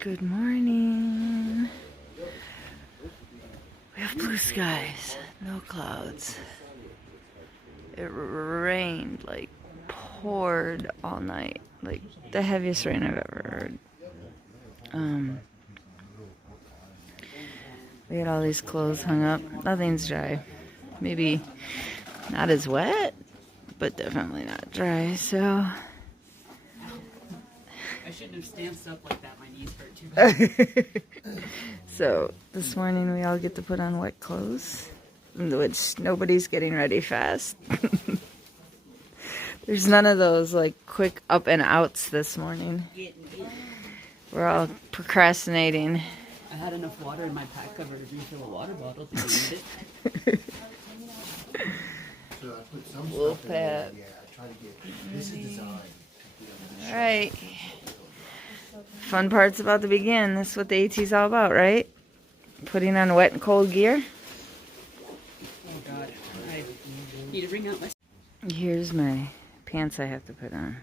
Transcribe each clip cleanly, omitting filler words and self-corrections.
Good morning. We have blue skies, no clouds. It rained, like poured all night, like the heaviest rain I've ever heard. We had all these clothes hung up. Nothing's dry. Maybe not as wet, but definitely not dry, so. I shouldn't have stanced up like that. My knees hurt too bad. So this morning we all get to put on wet clothes, which nobody's getting ready fast. There's none of those like quick up and outs this morning. We're all procrastinating. I had enough water in my pack cover to refill a water bottle to need it. So I put some Wolf stuff in there. hat. Yeah, I try to get this is designed. All right. Fun part's about to begin. This is what the AT's all about, right? Putting on wet and cold gear. Oh God, I need to bring out my. Here's my pants I have to put on.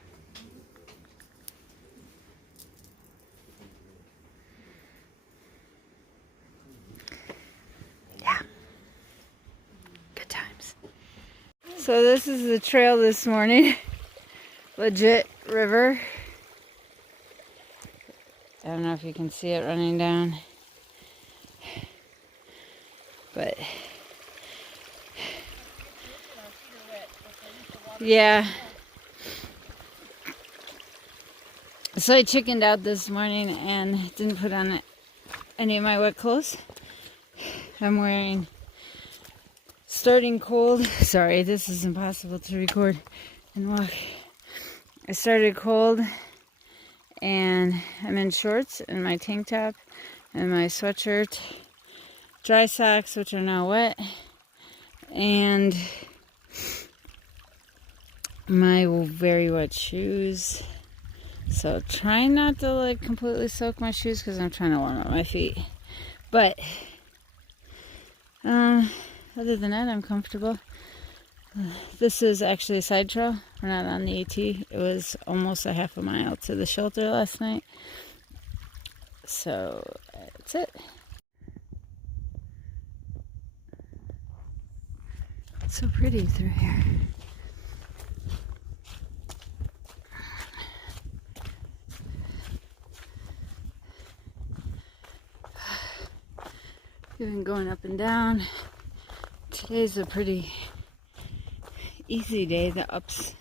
Yeah. Good times. So this is the trail this morning. Legit river. I don't know if you can see it running down. But yeah. So I chickened out this morning and didn't put on any of my wet clothes. I'm wearing starting cold. Sorry, this is impossible to record and walk. I started cold and I'm in shorts and my tank top and my sweatshirt, dry socks which are now wet, and my very wet shoes. So trying not to like completely soak my shoes because I'm trying to warm up my feet. But other than that, I'm comfortable. This is actually a side trail. We're not on the AT. It was almost a half a mile to the shelter last night. So that's it. It's so pretty through here. We've been going up and down. Today's a pretty easy day. The ups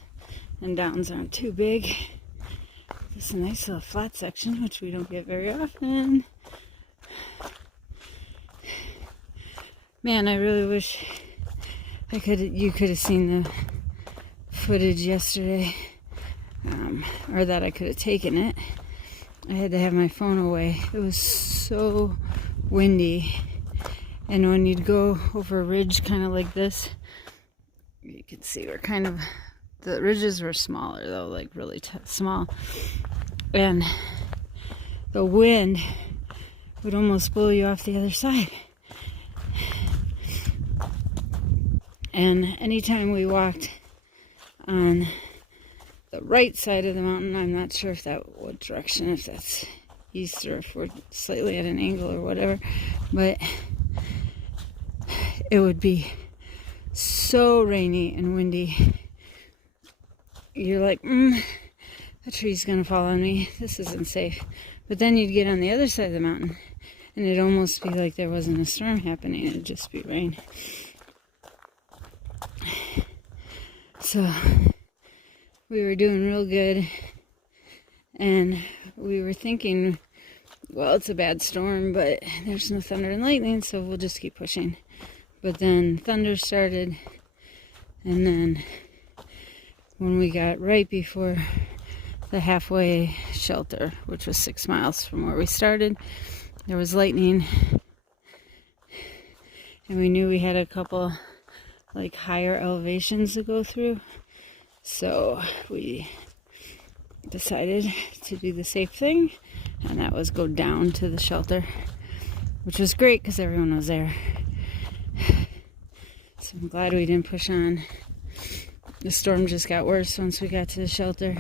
and downs aren't too big. Just a nice little flat section, which we don't get very often. Man, I really wish you could have seen the footage yesterday, or that I could have taken it. I had to have my phone away. It was so windy. And when you'd go over a ridge kind of like this, you could see we're kind of, the ridges were smaller though, like really small. And the wind would almost blow you off the other side. And anytime we walked on the right side of the mountain, I'm not sure if what direction, if that's east or if we're slightly at an angle or whatever, but it would be so rainy and windy. You're like, a tree's gonna fall on me. This isn't safe. But then you'd get on the other side of the mountain and it'd almost be like there wasn't a storm happening. It'd just be rain. So we were doing real good and we were thinking, well, it's a bad storm, but there's no thunder and lightning, so we'll just keep pushing. But then thunder started, and then when we got right before the halfway shelter, which was 6 miles from where we started, there was lightning, and we knew we had a couple like higher elevations to go through, so we decided to do the safe thing, and that was go down to the shelter, which was great because everyone was there. So I'm glad we didn't push on. The storm just got worse once we got to the shelter.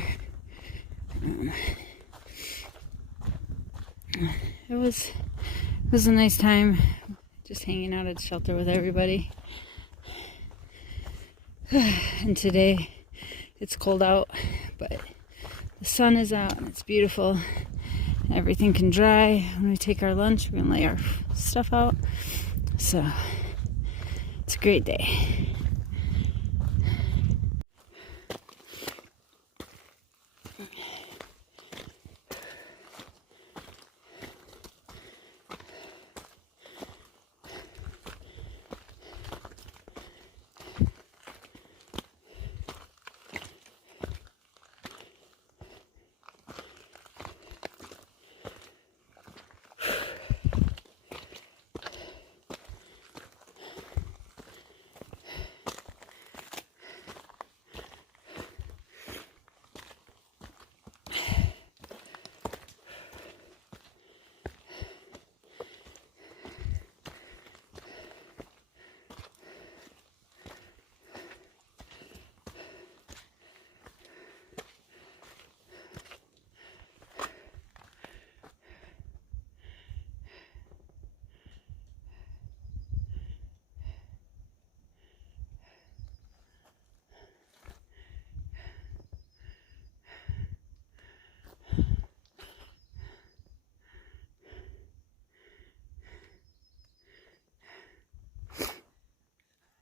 it was a nice time just hanging out at the shelter with everybody. And today it's cold out, but the sun is out and it's beautiful. Everything can dry. When we take our lunch, we can lay our stuff out. So it's a great day.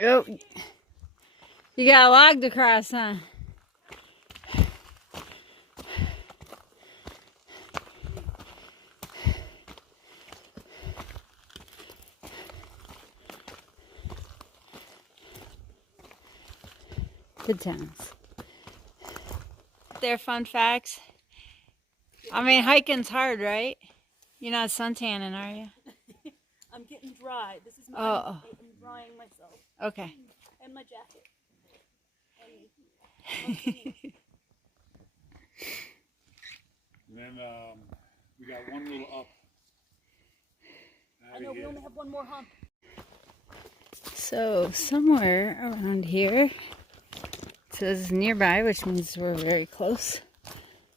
Oh, you got a log to cross, huh? Good times. They're fun facts. I mean, hiking's hard, right? You're not suntanning, are you? I'm getting dry. This is my. Oh. I'm drying myself. Okay. And my jacket. And then we got one little up. I know we only have one more hump. So somewhere around here, it says nearby, which means we're very close,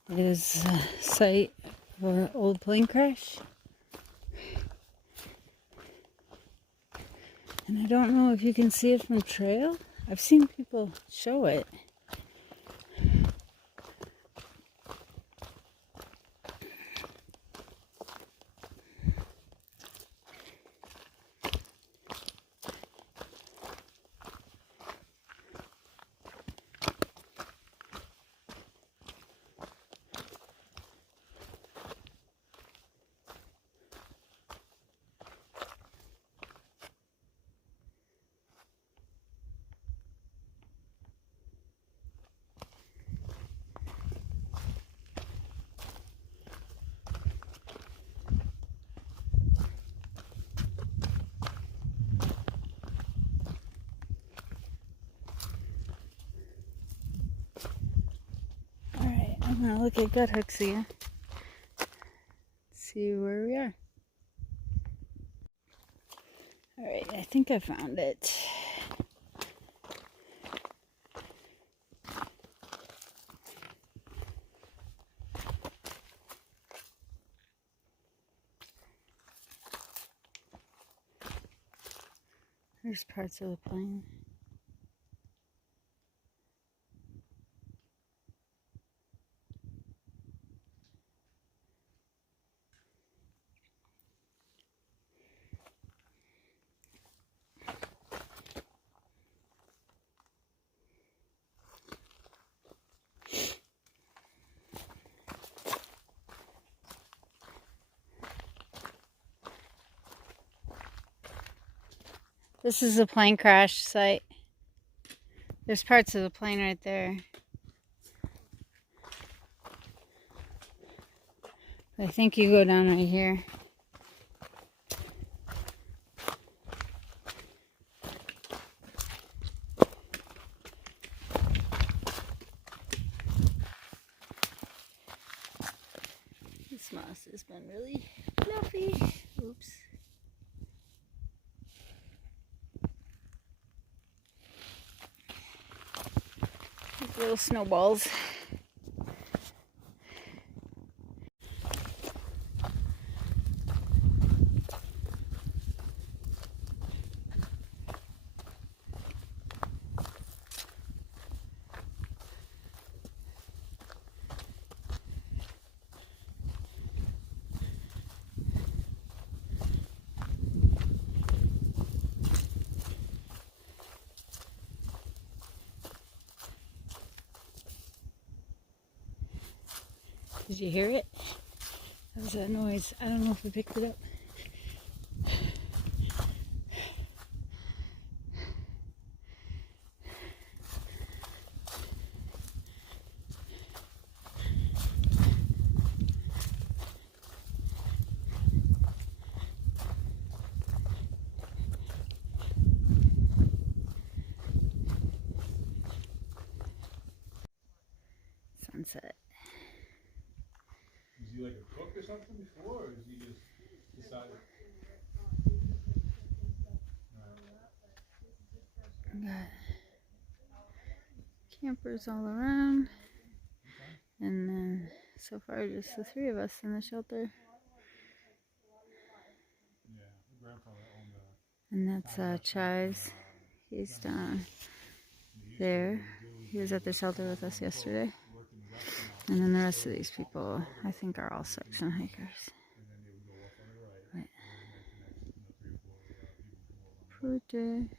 is a site for an old plane crash. And I don't know if you can see it from trail. I've seen people show it. I'm gonna look at gut hooks again. See where we are. Alright, I think I found it. There's parts of the plane. This is a plane crash site. There's parts of the plane right there. I think you go down right here. This moss has been really fluffy. Oops. Little snowballs. Did you hear it? That was that noise. I don't know if we picked it up. Sunset. Is he like a cook or something before, or is he just decided? Got campers all around, and then so far just the three of us in the shelter. Yeah, my grandfather owned And that's Chives. He's down there. He was at the shelter with us yesterday. And then the rest of these people, I think, are all section hikers. But, good day.